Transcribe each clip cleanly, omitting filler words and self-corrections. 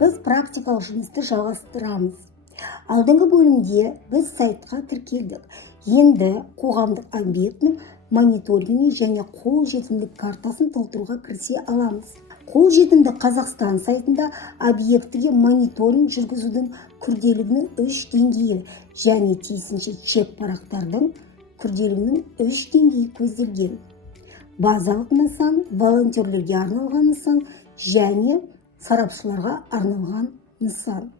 біз практикалық жұмысты жалғастырамыз. Алдыңғы бөлімде біз сайтқа тіркелдік. Енді қоғамдық объектінің мониторингі және қолжетімділік картасын толтыруға кірісе аламыз. Қолжетімді Қазақстан сайтында объектіге мониторинг жүргізудің күрделілігінің 3 деңгейі және тиісінше чек парақтардың күрделілігінің 3 деңгейі көзделген. Базалық нысан, волонтерлерге арналған нысан және сарапшыларға арналған нысан.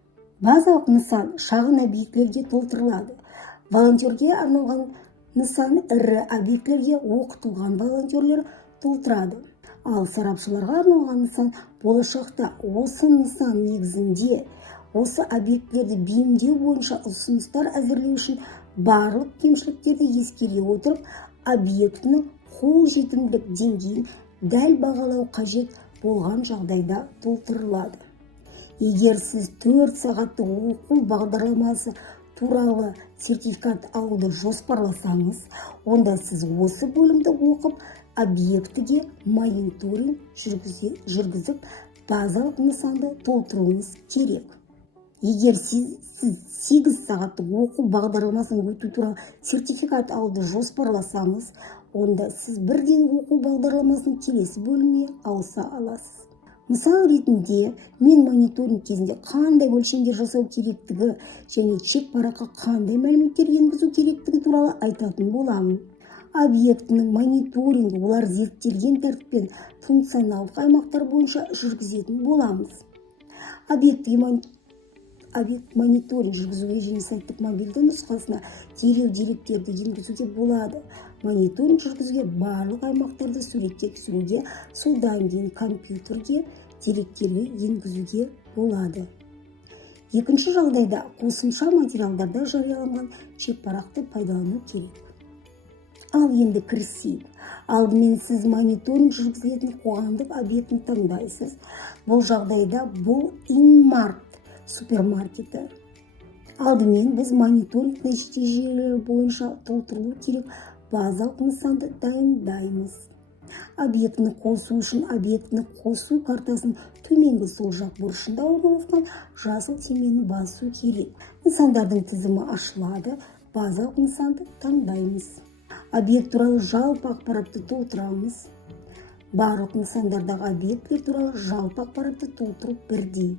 Базалық нысан шағын объектілерге толтырылады. Волонтерге арналған нысан ірі объектілерге оқытылған волонтерлер толтырады. Ал сарапшыларға арналған нысан болашақта осы нысан негізінде осы объектілерді бейімдеу бойынша ұсыныстар әзірлеу үшін барлық кемшіліктерді ескере отырып, объектінің қолжетімділік деңгейін дәл бағалау қажет болған жағдайда толтырылады. Егер сіз 4 сағатты оқу бағдарламасы туралы сертификат алуды жоспарласаңыз, онда сіз осы бөлімді оқып, объектіге мониторинг жүргізіп, базалық нысанды толтыруыңыз керек. Егер сіз 8 сағатты оқу бағдарламасын өту туралы сертификат алуды жоспарласаңыз, онда сіз бірден оқу бағдарламасының келесі бөліміне ауыса аласыз. Мысал ретінде, мен мониторинг кезінде қандай өлшемдер жасау керектігі және чек параққа қандай мәліметтер енгізу керектігі туралы айтатын боламын. Объектінің мониторингі олар зерттелген тәртіппен функционалдық аймақтар бойынша жүргізетін боламыз. Объект мониторинг жүргізуге және сайттық мобильді нұсқасына дереу деректерді енгізуге болады. Мониторинг жүргізуге барлық аймақтарды суретке түсіруге, содан кейін компьютерге деректерге енгізуге болады. Екінші жағдайда қосымша материалдарда жарияланған чек парақты пайдалану керек. Ал енді кірісейік. Алдымен сіз мониторинг жүргізілетін қоғамдық объектіні таңдайсыз. Бұл жағдайда бұл Инмарт супермаркеті. Алдымен біз мониторинг нәтижелері бойынша толтырылу керек базалық нысанды дайындаймыз. Объектіні қосу үшін объектіні қосу картасын төменгі сол жақ бұрышында орналасқан жасыл түймені басу керек. Нысандардың тізімі ашылады. Базалық нысанды таңдаймыз. Объект туралы жалпы ақпаратты толтырамыз. Барлық нысандардағы объекттер туралы жалпы ақпаратты толтыру бірдей.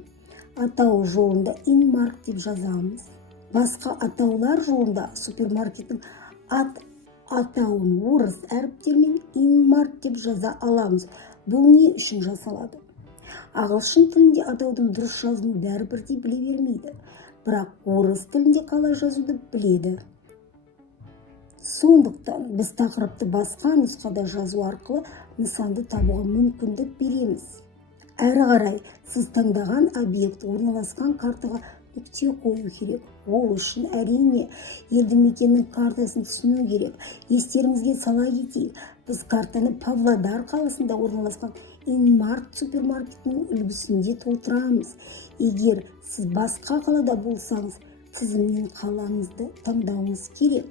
Атау жолында Инмарт деп жазамыз. Басқа атаулар жолында супермаркеттің атауын орыс әріптермен Инмарт деп жаза аламыз. Бұл не үшін жасалады? Ағылшын тілінде атаудың дұрыс жазуын бәрі бірдей біле бермейді, бірақ орыс тілінде қалай жазуды біледі. Сондықтан біз тақырыпты басқа нұсқада жазу арқылы нысанды табуға мүмкіндік береміз. Әрі қарай сіз таңдаған объект орналасқан картаға нүкте қою керек. Ол үшін әрине елді мекеннің картасын түсіну керек. Естеріңізге сала кетейік, біз картаны Павлодар қаласында орналасқан Инмарт супермаркетінің үлгісінде толтырамыз. Егер сіз басқа қалада болсаңыз, тізімнен қалаңызды таңдауыңыз керек.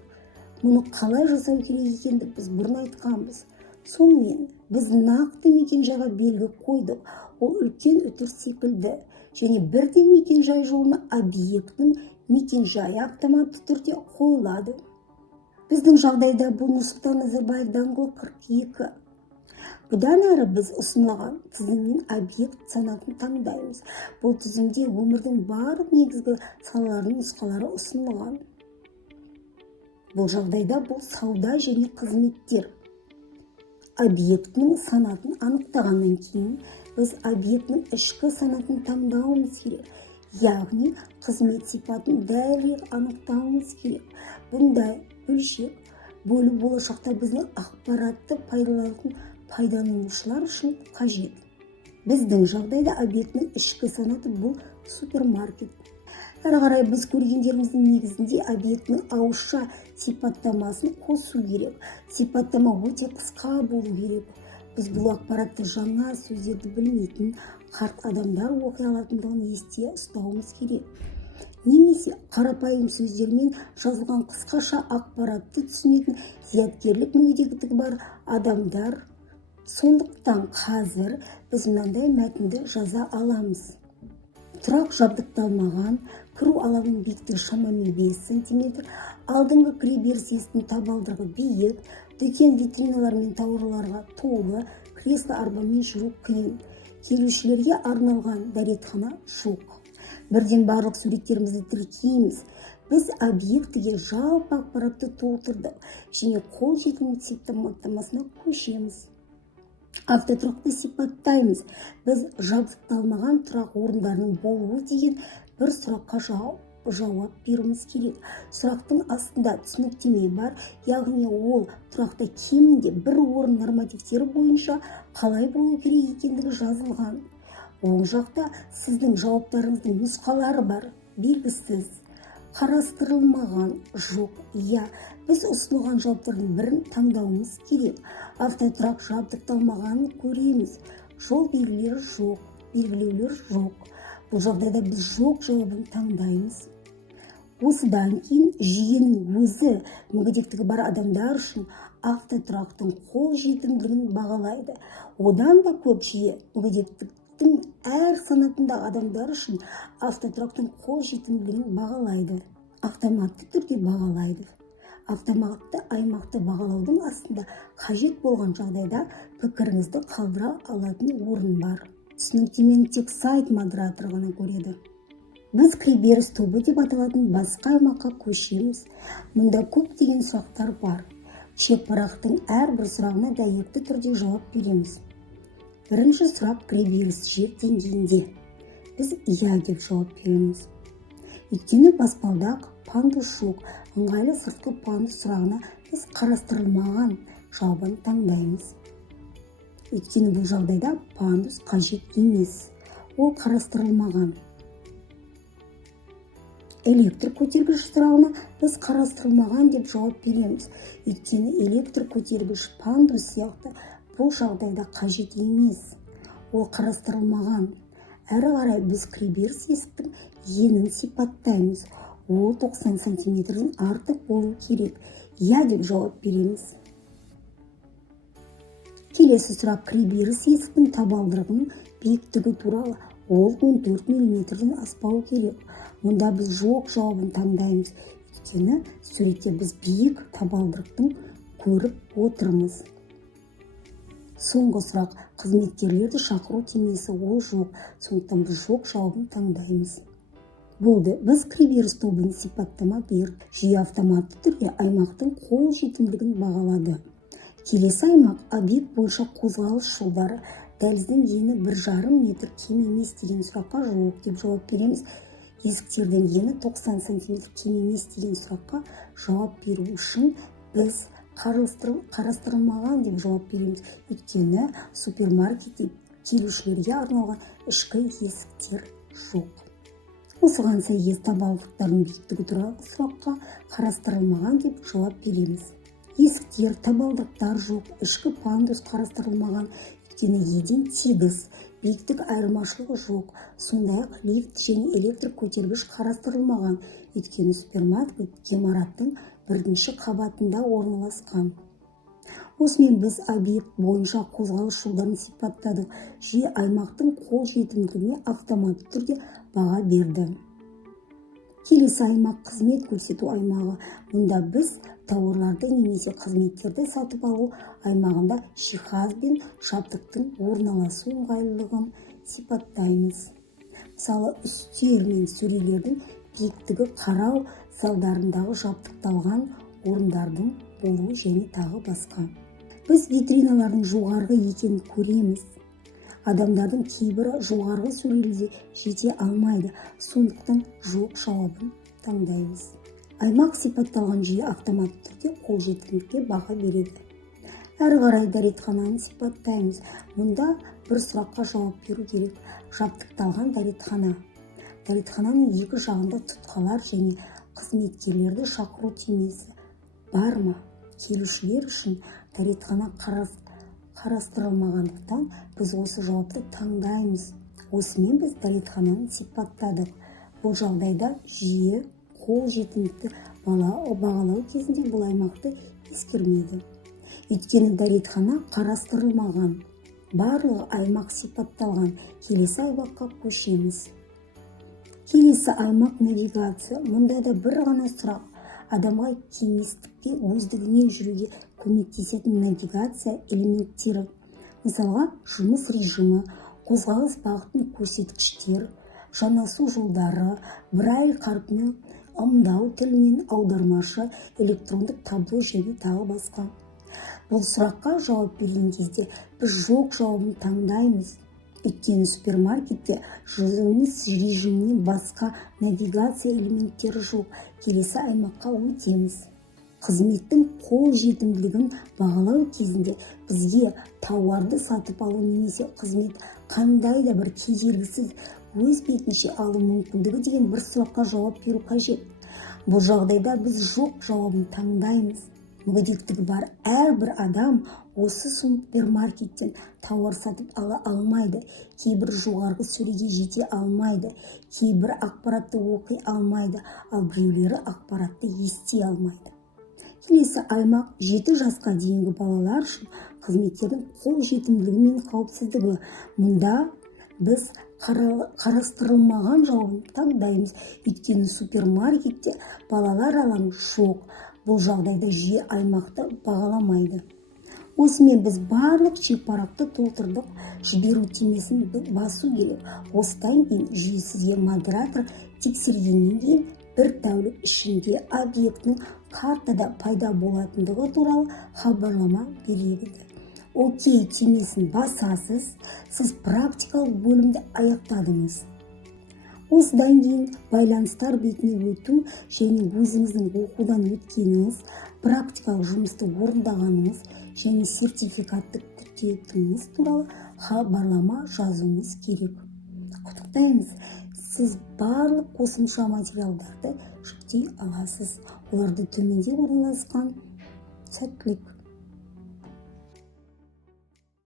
Мұны қалай жасау керек екенді біз бұрын айтқанбыз. Сонымен біз нақты мекен-жайға белгі қойдық. Ол үлкен үтір секілді. Және бірден мекен-жай жолына объектінің мекен-жайы автоматты түрде қойылады. Біздің жағдайда бұл Нұрсұлтан Назарбаев даңғылы 42. Бұдан әрі біз ұсынылған тізімнен объект санатын таңдаймыз. Бұл тізімде өмірдің барлық негізгі салаларының нұсқалары ұсынылған. Бұл жағдайда бұл сауда және қызметтер. Объектінің санатын анықтағаннан кейін біз объектінің ішкі санатын таңдауымыз керек. Яғни қызмет сипатын дәлірек анықтауымыз керек. Бұндай бөлшек бөлу болашақта біздің ақпаратты пайдаланушылар үшін қажет. Біздің жағдайда объектінің ішкі санаты бұл супермаркет. Әрі қарай біз көргендеріміздің негізінде объектінің ауызша сипаттамасын қосу керек. Сипаттама өте қысқа болу керек. Біз бұл ақпаратты жаңа сөздерді білмейтін қарт адамдар оқи алатындығын есте ұстауымыз керек. Немесе қарапайым сөздермен жазылған қысқаша ақпаратты түсінетін зияткерлік мүгедектігі бар адамдар. Сондықтан қазір біз мынандай мәтінді жаза аламыз. тұрақ жабдықталмаған, кіру алаңының биіктігі шамамен 5 см, алдыңғы кіреберіс есіктің табалдырығы биік, дүкен витриналар мен тауарларға толы, кресло арбамен жүру қиын. Келушілерге арналған дәретхана жоқ. Бірден барлық суреттерімізді тіркейміз. Біз объектіге жалпы ақпаратты толтырдық және қолжетімді сипаттамасына көшеміз. Автотұрақты сипаттаймыз. Біз жабдықталмаған тұрақ орындарының болуы деген бір сұраққа жауап беруіміз керек. Сұрақтың астында түсініктеме бар, яғни ол тұрақта кемінде бір орын нормативтері бойынша қалай болу керек екендігі жазылған. Оң жақта сіздің жауаптарыңыздың нұсқалары бар, белгісіз, қарастырылмаған, жоқ, иә. Біз ұсынылған жауаптардың бірін таңдауымыз керек. Автотұрақ жабдықталмағанын көреміз. Жол белгілері жоқ, белгілеулер жоқ. Бұл жағдайда біз жоқ жауабын таңдаймыз. Осыдан кейін жүйенің өзі мүгедектігі бар адамдар үшін автотұрақтың қолжетімділігін бағалайды. Одан да көп жүйе мүгедектіктің әр санатындағы адамдар үшін автотұрақтың қолжетімділігін бағалайды. Автоматты түрде бағалайды. Автоматты аймақты бағалаудың астында қажет болған жағдайда пікіріңізді қалдыра алатын орын бар. Түсініктемені тек сайт модераторы ғана көреді. Біз кіреберіс тобы деп аталатын басқа аймаққа көшеміз. Мұнда көптеген сұрақтар бар. Чек парақтың әрбір сұрағына дәйекті түрде жауап береміз. Бірінші сұрақ кіреберіс жер деңгейінде. Біз иә деп жауап береміз. Өйткені баспалдақ, пандус жоқ, ыңғайлы сыртқы пандус сұрағына біз қарастырылмаған жауабын таңдаймыз. Өйткені бұл жағдайда пандус қажет емес, ол қарастырылмаған. Электр көтергіш сұрағына біз қарастырылмаған деп жауап береміз. Өйткені электр көтергіш пандус сияқты бұл жағдайда қажет емес, ол қарастырылмаған. Әрі қарай біз кіреберіс есіктің енін сипаттаймыз. Ол 90 см-ден артық болу керек. Я деп жауап береміз. Келесі сұрақ кіреберіс есіктің табалдырығының биіктігі туралы. Ол 14 мм-ден аспау керек. Мұнда біз жоқ жауабын таңдаймыз. Өйткені суретте біз биік табалдырықтың көріп отырмыз. Соңғы сұрақ қызметкерлерді шақыру теңесі, ол жоқ. Сондықтан біз жоқ жауабын таңдаймыз. Болды, біз кіреберіс тобын сипаттама бердік. Жүйе автоматты түрде аймақтың қолжетімділігін бағалады. Келесі аймақ объект бойынша қозғалыс жолдары. Дәліздің ені 1,5 метр кем емес деген сұраққа жоқ деп жауап береміз. Есіктердің ені 90 см кем емес деген сұраққа жауап беру үшін біз қарастырылмаған деп жауап береміз. Өйткені супермаркетте келушілерге арналған ішкі есіктер жоқ. Осыған сәйкес табалдырықтардың биіктігі туралы сұраққа қарастырылмаған деп жауап береміз. Есіктер, табалдырықтар жоқ, ішкі пандус қарастырылмаған, өйткені еден тегіс, биіктік айырмашылығы жоқ. Сондай-ақ лифт және электр көтергіш қарастырылмаған, өйткені супермаркет ғимараттың бірінші қабатында орналасқан. Осымен біз объект бойынша қозғалыс жолдарын сипаттадық. Жүйе аймақтың қолжетімділігіне автоматты түрде баға берді. Келесі аймақ қызмет көрсету аймағы. Мұнда біз тауарларды немесе қызметтерді сатып алу аймағында жиһаз бен жабдықтың орналасу ыңғайлылығын сипаттаймыз. Мысалы, үстел мен сөрелердің биіктігі, қарау залдарындағы жабдықталған орындардың болуы және тағы басқа. Біз витриналардың жоғарғы екенін көреміз. Адамдардың кейбірі жоғарғы сөрелерге жете алмайды, сондықтан жоқ жауабын таңдаймыз. Аймақ сипатталған жүйе автоматты түрде қолжетімділікке баға береді. Әрі қарай дәретхананы сипаттаймыз. Мұнда бір сұраққа жауап беру керек. Жабдықталған дәретхана. Дәретхананың екі жағында тұтқалар және қызметкерлерді шақыру теңесі бар ма? Келушілер үшін дәретхана қарастырылмағандықтан біз осы жауапты таңдаймыз. Осымен біз дәретхананы сипаттадық. Бұл жағдайда жүйе қолжетімділікті бағалау кезінде бұл аймақты ескермейді. Өйткені дәретхана қарастырылмаған. Барлығы аймақ сипатталған. Келесі аймаққа көшеміз. Келесі аймақ навигация. Мұнда да бір ғана сұрақ. Адамға кеңістікте өздігінен жүруге көмектесетін навигация элементтері. Мысалға, жұмыс режимі, қозғалыс бағытын көрсеткіштер, жанасу жолдары, брайль қарпіне ымдау тілінен аудармашы, электрондық табло және тағы басқа. Бұл сұраққа жауап берген кезде біз жоқ жауабын таңдаймыз. Өйткені супермаркетте жұмыс режимінен басқа навигация элементтері жоқ. Келесі аймаққа өтеміз. Қызметтің қолжетімділігін бағалау кезінде бізге тауарды сатып алу немесе қызмет қандай да бір кедергісіз өз бетінше алу мүмкіндігі деген бір сұраққа жауап беру қажет. Бұл жағдайда біз жоқ жауабын таңдаймыз. Мүгедектігі бар әрбір адам осы супермаркеттен тауар сатып ала алмайды. Кейбір жоғарғы сөреге жете алмайды. Кейбір ақпаратты оқи алмайды, ал біреулері ақпаратты ести алмайды. Келесі аймақ 7 жасқа дейінгі балалар үшін қызметтердің қолжетімділігі мен қауіпсіздігі. Мұнда біз қарастырылмаған жауабын таңдаймыз. Өйткені супермаркетте балалар алаңы жоқ. Бұл жағдайда жүйе аймақты бағаламайды. Осымен біз барлық шекпарақты толтырдық. Жіберу түймесін басу керек. Осыдан кейін жүйе сізге модератор тексергеннен кейін бір тәулік ішінде объектінің картада пайда болатындығы туралы хабарлама береді. Окей түймесін басасыз, сіз практикалық бөлімді аяқтадыңыз. Осыдан кейін байланыстар бетіне өту және өзіңіздің оқудан өткеніңіз, практикалық жұмысты орындағаныңыз және сертификатты күтетініңіз туралы хабарлама жазуыңыз керек. Құттықтаймыз, сіз барлық қосымша материалдарды жүктей аласыз. Оларды төменде орналасқан. Сәттілік.